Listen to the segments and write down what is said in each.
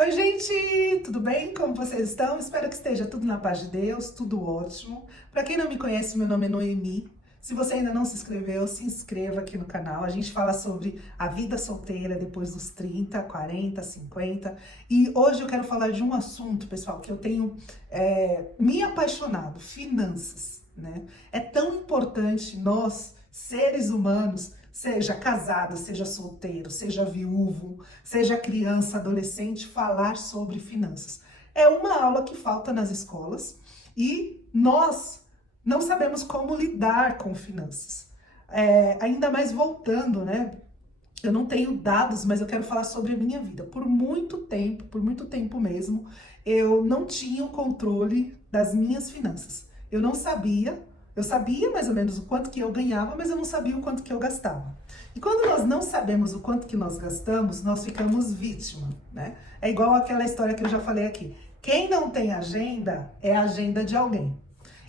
Oi, gente, tudo bem? Como vocês estão? Espero que esteja tudo na paz de Deus, tudo ótimo. Para quem não me conhece, meu nome é Noemi. Se você ainda não se inscreveu, se inscreva aqui no canal. A gente fala sobre a vida solteira depois dos 30, 40, 50. E hoje eu quero falar de um assunto, pessoal, que eu tenho me apaixonado, finanças, né? É tão importante nós, seres humanos, seja casado, seja solteiro, seja viúvo, seja criança, adolescente, falar sobre finanças. É uma aula que falta nas escolas e nós não sabemos como lidar com finanças. Ainda mais voltando, né? Eu não tenho dados, mas eu quero falar sobre a minha vida. Por muito tempo mesmo, eu não tinha o controle das minhas finanças. Eu sabia mais ou menos o quanto que eu ganhava, mas eu não sabia o quanto que eu gastava. E quando nós não sabemos o quanto que nós gastamos, nós ficamos vítima, né? É igual aquela história que eu já falei aqui. Quem não tem agenda é a agenda de alguém.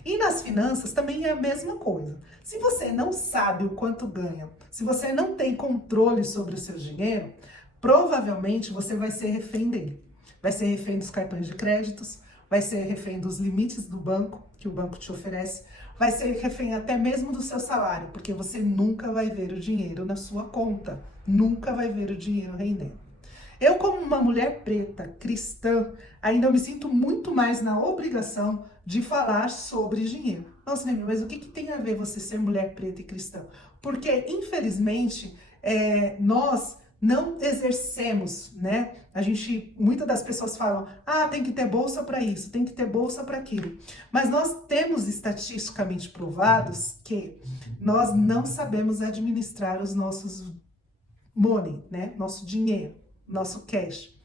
E nas finanças também é a mesma coisa. Se você não sabe o quanto ganha, se você não tem controle sobre o seu dinheiro, provavelmente você vai ser refém dele. Vai ser refém dos cartões de créditos, vai ser refém dos limites do banco, que o banco te oferece, vai ser refém até mesmo do seu salário, porque você nunca vai ver o dinheiro na sua conta, nunca vai ver o dinheiro rendendo. Eu, como uma mulher preta, cristã, ainda me sinto muito mais na obrigação de falar sobre dinheiro. Nossa, Nemi, mas o que tem a ver você ser mulher preta e cristã? Porque, infelizmente, nós não exercemos, né? Muitas das pessoas falam, tem que ter bolsa para isso, tem que ter bolsa para aquilo. Mas nós temos estatisticamente provados que nós não sabemos administrar os nossos money, né? Nosso dinheiro, nosso cash.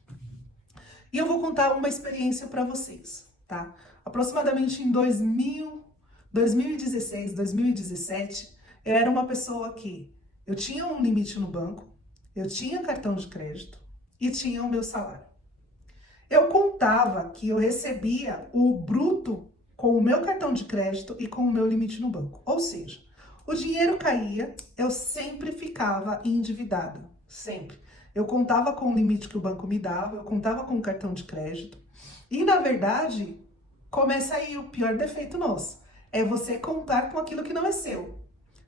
E eu vou contar uma experiência para vocês, tá? Aproximadamente em 2016, 2017, eu era uma pessoa que eu tinha um limite no banco, eu tinha cartão de crédito e tinha o meu salário. Eu contava que eu recebia o bruto com o meu cartão de crédito e com o meu limite no banco. Ou seja, o dinheiro caía, eu sempre ficava endividada, sempre. Eu contava com o limite que o banco me dava, eu contava com o cartão de crédito. E, na verdade, começa aí o pior defeito nosso. É você contar com aquilo que não é seu.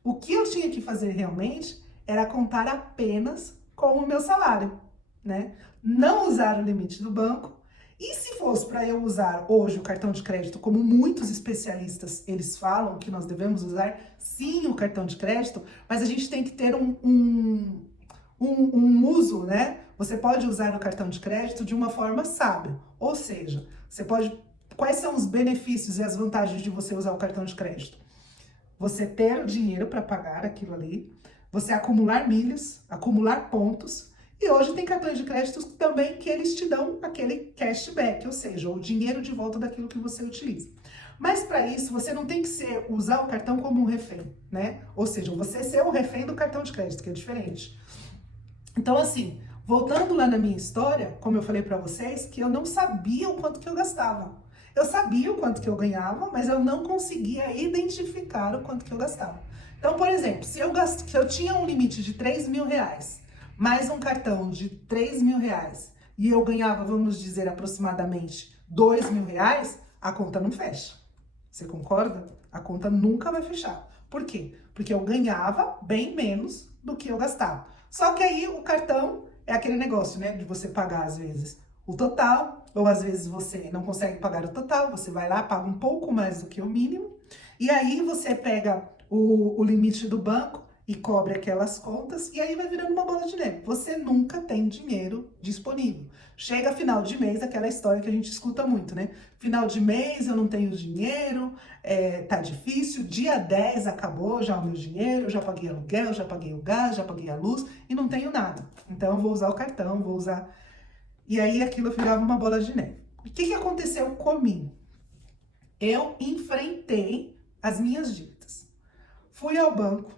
O que eu tinha que fazer realmente era contar apenas com o meu salário, né? Não usar o limite do banco. E se fosse para eu usar hoje o cartão de crédito, como muitos especialistas eles falam que nós devemos usar, sim, o cartão de crédito, mas a gente tem que ter um uso, né? Você pode usar o cartão de crédito de uma forma sábia. Ou seja, você pode. Quais são os benefícios e as vantagens de você usar o cartão de crédito? Você ter o dinheiro para pagar aquilo ali, você acumular milhas, acumular pontos, e hoje tem cartões de crédito também que eles te dão aquele cashback, ou seja, o dinheiro de volta daquilo que você utiliza. Mas para isso, você não tem que usar o cartão como um refém, né? Ou seja, você ser o refém do cartão de crédito, que é diferente. Então, assim, voltando lá na minha história, como eu falei para vocês, que eu não sabia o quanto que eu gastava. Eu sabia o quanto que eu ganhava, mas eu não conseguia identificar o quanto que eu gastava. Então, por exemplo, se eu tinha um limite de 3 mil reais, mais um cartão de 3 mil reais, e eu ganhava, vamos dizer, aproximadamente 2 mil reais, a conta não fecha. Você concorda? A conta nunca vai fechar. Por quê? Porque eu ganhava bem menos do que eu gastava. Só que aí o cartão é aquele negócio, né? De você pagar, às vezes, o total, ou às vezes você não consegue pagar o total, você vai lá, paga um pouco mais do que o mínimo, e aí você pega o limite do banco e cobre aquelas contas, e aí vai virando uma bola de neve. Você nunca tem dinheiro disponível. Chega final de mês, aquela história que a gente escuta muito, né? Final de mês eu não tenho dinheiro, tá difícil, dia 10 acabou já o meu dinheiro, já paguei aluguel, já paguei o gás, já paguei a luz e não tenho nada. Então eu vou usar o cartão, vou usar... E aí aquilo virava uma bola de neve. O que aconteceu comigo? Eu enfrentei as minhas dívidas. Fui ao banco,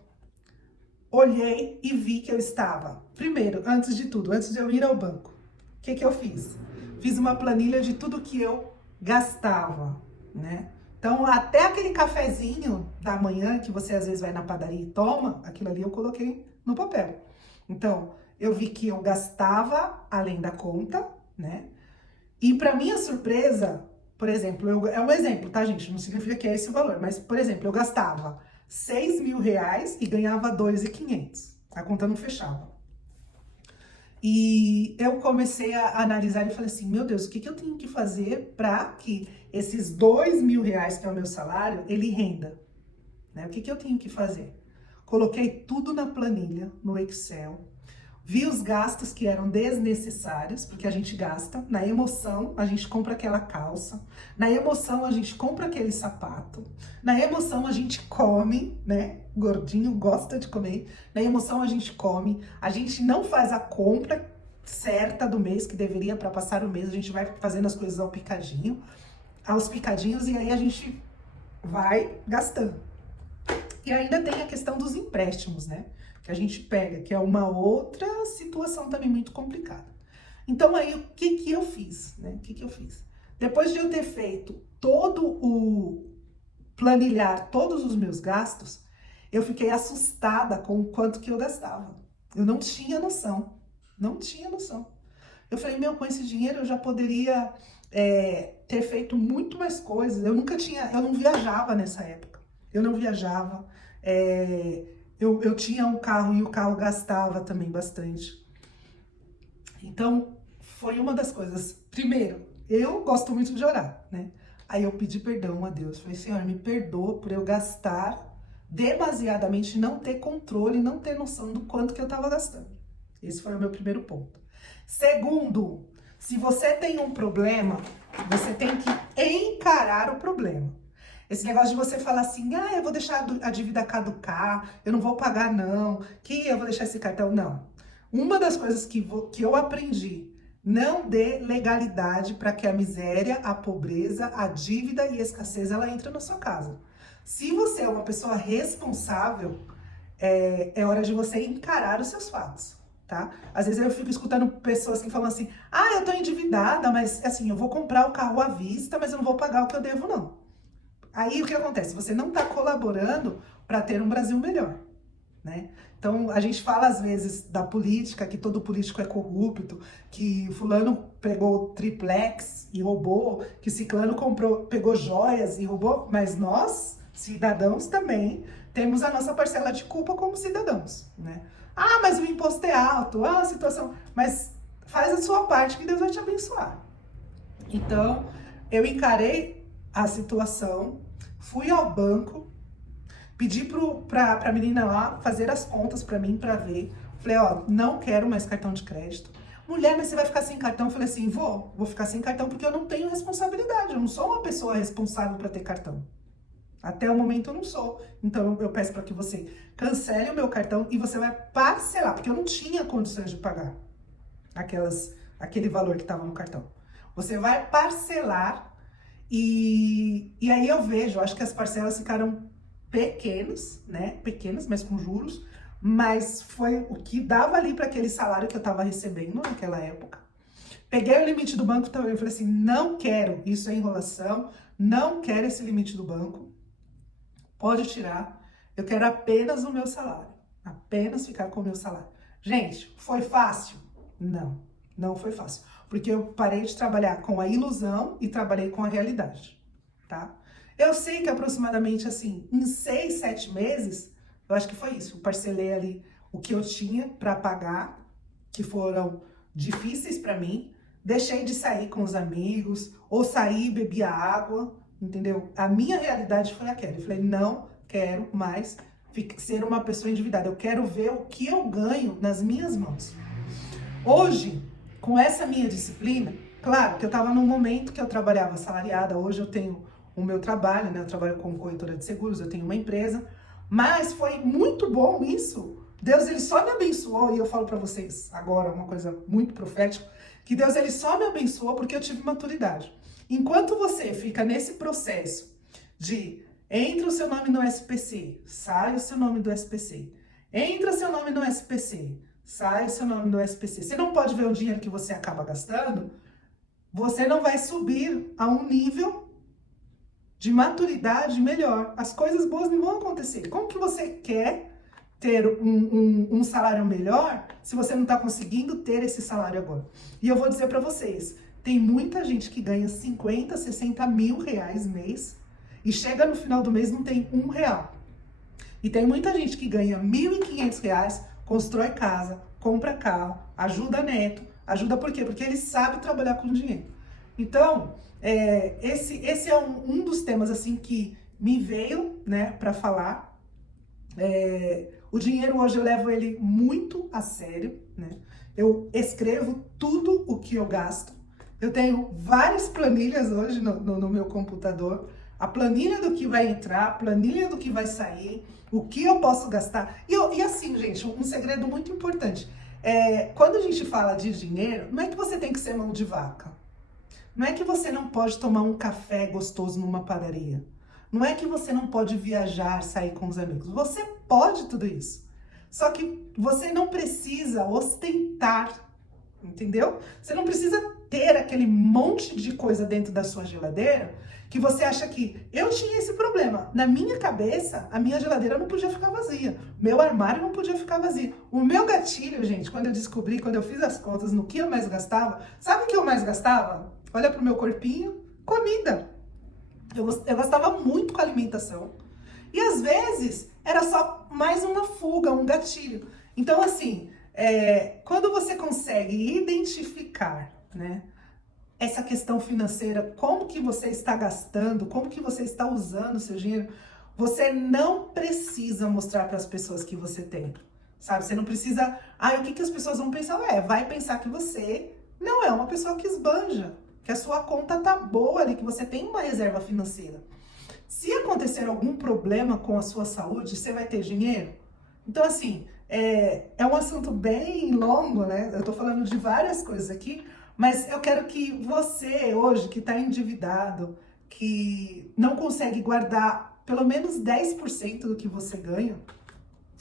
olhei e vi que eu estava... Primeiro, antes de tudo, antes de eu ir ao banco, o que eu fiz? Fiz uma planilha de tudo que eu gastava, né? Então, até aquele cafezinho da manhã que você às vezes vai na padaria e toma, aquilo ali eu coloquei no papel. Então, eu vi que eu gastava além da conta, né? E para minha surpresa, por exemplo, é um exemplo, tá, gente? Não significa que é esse o valor, mas, por exemplo, eu gastava R$ 6.000 e ganhava 2.500. A conta não fechava. E eu comecei a analisar e falei assim, meu Deus, o que eu tenho que fazer para que esses R$ 2.000, que é o meu salário, ele renda? Né? O que eu tenho que fazer? Coloquei tudo na planilha, no Excel, vi os gastos que eram desnecessários, porque a gente gasta, na emoção a gente compra aquela calça, na emoção a gente compra aquele sapato, na emoção a gente come, né? Gordinho gosta de comer, na emoção a gente não faz a compra certa do mês que deveria para passar o mês, a gente vai fazendo as coisas aos picadinhos e aí a gente vai gastando. E ainda tem a questão dos empréstimos, né? Que a gente pega, que é uma outra situação também muito complicada. Então aí, o que eu fiz, né? O que eu fiz? Depois de eu ter feito planilhar todos os meus gastos, eu fiquei assustada com o quanto que eu gastava. Eu não tinha noção, não tinha noção. Eu falei, meu, com esse dinheiro eu já poderia ter feito muito mais coisas. Eu não viajava nessa época. Eu não viajava, eu tinha um carro e o carro gastava também bastante. Então, foi uma das coisas. Primeiro, eu gosto muito de orar, né? Aí eu pedi perdão a Deus. Falei, Senhor, me perdoa por eu gastar demasiadamente, não ter controle, não ter noção do quanto que eu estava gastando. Esse foi o meu primeiro ponto. Segundo, se você tem um problema, você tem que encarar o problema. Esse negócio de você falar assim, eu vou deixar a dívida caducar, eu não vou pagar não, que eu vou deixar esse cartão, não. Uma das coisas que eu aprendi, não dê legalidade para que a miséria, a pobreza, a dívida e a escassez, ela entre na sua casa. Se você é uma pessoa responsável, é hora de você encarar os seus fatos, tá? Às vezes eu fico escutando pessoas que falam assim, eu tô endividada, mas assim, eu vou comprar o carro à vista, mas eu não vou pagar o que eu devo, não. Aí o que acontece? Você não está colaborando para ter um Brasil melhor, né? Então a gente fala às vezes da política, que todo político é corrupto, que fulano pegou triplex e roubou, que ciclano pegou joias e roubou, mas nós, cidadãos, também temos a nossa parcela de culpa como cidadãos, né? Mas o imposto é alto, a situação... Mas faz a sua parte que Deus vai te abençoar. Então, eu encarei a situação, fui ao banco, pedi pra menina lá fazer as contas pra mim, pra ver. Falei, não quero mais cartão de crédito. Mulher, mas você vai ficar sem cartão? Eu falei assim, vou ficar sem cartão porque eu não tenho responsabilidade, eu não sou uma pessoa responsável pra ter cartão. Até o momento eu não sou. Então eu peço pra que você cancele o meu cartão e você vai parcelar, porque eu não tinha condições de pagar aquele valor que estava no cartão. Você vai parcelar. E aí eu vejo, acho que as parcelas ficaram pequenas, né? Pequenas, mas com juros. Mas foi o que dava ali para aquele salário que eu estava recebendo naquela época. Peguei o limite do banco também, eu falei assim, não quero, isso é enrolação, não quero esse limite do banco. Pode tirar, eu quero apenas o meu salário. Apenas ficar com o meu salário. Gente, foi fácil? Não, não foi fácil. Porque eu parei de trabalhar com a ilusão e trabalhei com a realidade, tá? Eu sei que aproximadamente, assim, em 6, 7 meses, eu acho que foi isso. Eu parcelei ali o que eu tinha para pagar, que foram difíceis para mim. Deixei de sair com os amigos, ou sair e bebia água, entendeu? A minha realidade foi aquela. Eu falei, não quero mais ser uma pessoa endividada. Eu quero ver o que eu ganho nas minhas mãos. Hoje, com essa minha disciplina, claro que eu estava num momento que eu trabalhava assalariada, hoje eu tenho o meu trabalho, né? Eu trabalho como corretora de seguros, eu tenho uma empresa, mas foi muito bom isso. Deus, ele só me abençoou, e eu falo para vocês agora uma coisa muito profética, que Deus, ele só me abençoou porque eu tive maturidade. Enquanto você fica nesse processo de entra o seu nome no SPC, sai o seu nome do SPC, entra seu nome no SPC, sai o seu nome do SPC. Você não pode ver o dinheiro que você acaba gastando, você não vai subir a um nível de maturidade melhor. As coisas boas não vão acontecer. Como que você quer ter um salário melhor se você não está conseguindo ter esse salário agora? E eu vou dizer para vocês, Tem muita gente que ganha 50, 60 mil reais mês e chega no final do mês e não tem R$ 1. E tem muita gente que ganha R$ 1.500, constrói casa, compra carro, ajuda neto, ajuda por quê? Porque ele sabe trabalhar com dinheiro. Então, esse é um dos temas assim que me veio, né, para falar. O dinheiro hoje eu levo ele muito a sério, né? Eu escrevo tudo o que eu gasto. Eu tenho várias planilhas hoje no meu computador. A planilha do que vai entrar, a planilha do que vai sair, o que eu posso gastar. E assim, gente, um segredo muito importante. Quando a gente fala de dinheiro, não é que você tem que ser mão de vaca. Não é que você não pode tomar um café gostoso numa padaria. Não é que você não pode viajar, sair com os amigos. Você pode tudo isso. Só que você não precisa ostentar, entendeu? Você não precisa ter aquele monte de coisa dentro da sua geladeira que você acha que eu tinha esse problema. Na minha cabeça, a minha geladeira não podia ficar vazia. Meu armário não podia ficar vazio. O meu gatilho, gente, quando eu descobri, quando eu fiz as contas no que eu mais gastava, sabe o que eu mais gastava? Olha pro meu corpinho, comida. Eu gastava muito com alimentação. E às vezes era só mais uma fuga, um gatilho. Então, assim, quando você consegue identificar, né, essa questão financeira, como que você está gastando, como que você está usando o seu dinheiro, você não precisa mostrar para as pessoas que você tem, sabe? Você não precisa, o que as pessoas vão pensar? Vai pensar que você não é uma pessoa que esbanja, que a sua conta tá boa ali, que você tem uma reserva financeira. Se acontecer algum problema com a sua saúde, você vai ter dinheiro? Então, assim, é um assunto bem longo, né? Eu tô falando de várias coisas aqui, mas eu quero que você, hoje, que tá endividado, que não consegue guardar pelo menos 10% do que você ganha,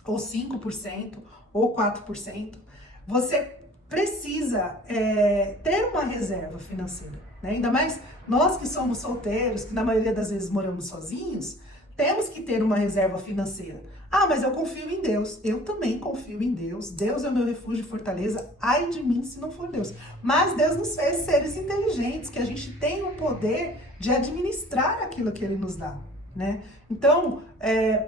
ou 5%, ou 4%, você precisa ter uma reserva financeira, né? Ainda mais nós que somos solteiros, que na maioria das vezes moramos sozinhos, temos que ter uma reserva financeira. Mas eu confio em Deus. Eu também confio em Deus. Deus é o meu refúgio e fortaleza. Ai de mim se não for Deus. Mas Deus nos fez seres inteligentes, que a gente tem o poder de administrar aquilo que Ele nos dá, né? Então,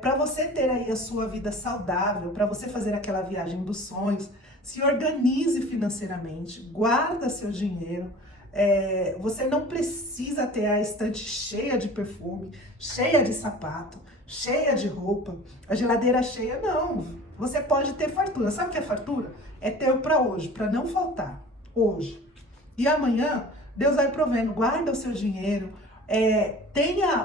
para você ter aí a sua vida saudável, para você fazer aquela viagem dos sonhos, se organize financeiramente, guarda seu dinheiro. Você não precisa ter a estante cheia de perfume, cheia de sapato, cheia de roupa, a geladeira cheia, não. Você pode ter fartura. Sabe o que é fartura? É ter para hoje, para não faltar, hoje. E amanhã, Deus vai provendo, guarda o seu dinheiro,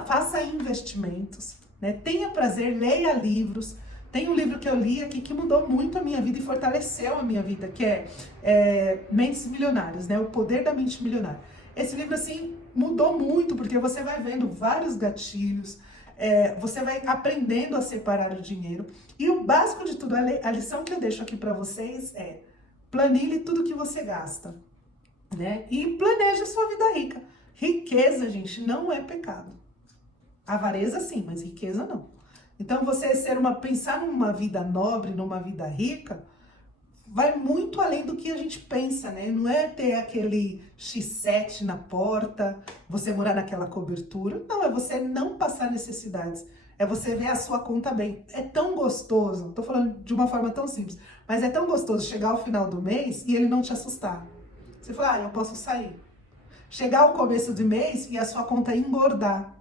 faça investimentos, né? Tenha prazer, leia livros. Tem um livro que eu li aqui que mudou muito a minha vida e fortaleceu a minha vida, que é Mentes Milionárias, né? O Poder da Mente Milionária. Esse livro, assim, mudou muito, porque você vai vendo vários gatilhos, você vai aprendendo a separar o dinheiro. E o básico de tudo, a lição que eu deixo aqui para vocês é: planilhe tudo que você gasta, né? E planeje a sua vida rica. Riqueza, gente, não é pecado. Avareza, sim, mas riqueza não. Então, você pensar numa vida nobre, numa vida rica, vai muito além do que a gente pensa, né? Não é ter aquele X7 na porta, você morar naquela cobertura. Não, é você não passar necessidades. É você ver a sua conta bem. É tão gostoso, tô falando de uma forma tão simples, mas é tão gostoso chegar ao final do mês e ele não te assustar. Você fala, eu posso sair. Chegar ao começo do mês e a sua conta engordar,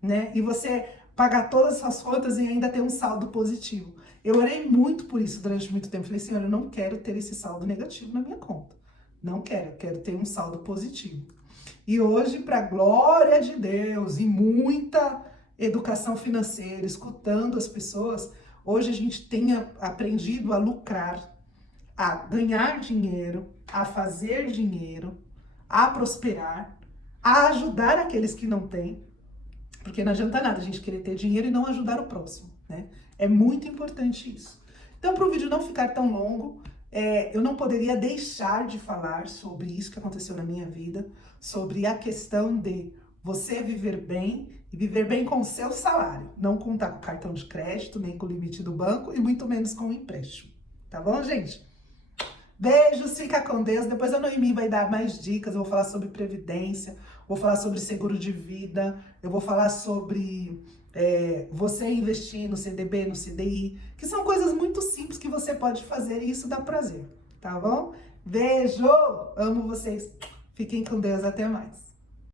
né? E você pagar todas as suas contas e ainda ter um saldo positivo. Eu orei muito por isso durante muito tempo. Falei, Senhor, eu não quero ter esse saldo negativo na minha conta. Não quero, eu quero ter um saldo positivo. E hoje, para a glória de Deus e muita educação financeira, escutando as pessoas, hoje a gente tem aprendido a lucrar, a ganhar dinheiro, a fazer dinheiro, a prosperar, a ajudar aqueles que não têm. Porque não adianta nada a gente querer ter dinheiro e não ajudar o próximo, né? É muito importante isso. Então, para o vídeo não ficar tão longo, eu não poderia deixar de falar sobre isso que aconteceu na minha vida, sobre a questão de você viver bem e viver bem com o seu salário. Não contar com cartão de crédito, nem com o limite do banco e muito menos com o empréstimo. Tá bom, gente? Beijos, fica com Deus. Depois a Noemi vai dar mais dicas. Eu vou falar sobre previdência, vou falar sobre seguro de vida, eu vou falar sobre você investir no CDB, no CDI, que são coisas muito simples que você pode fazer e isso dá prazer, tá bom? Beijo! Amo vocês. Fiquem com Deus. Até mais.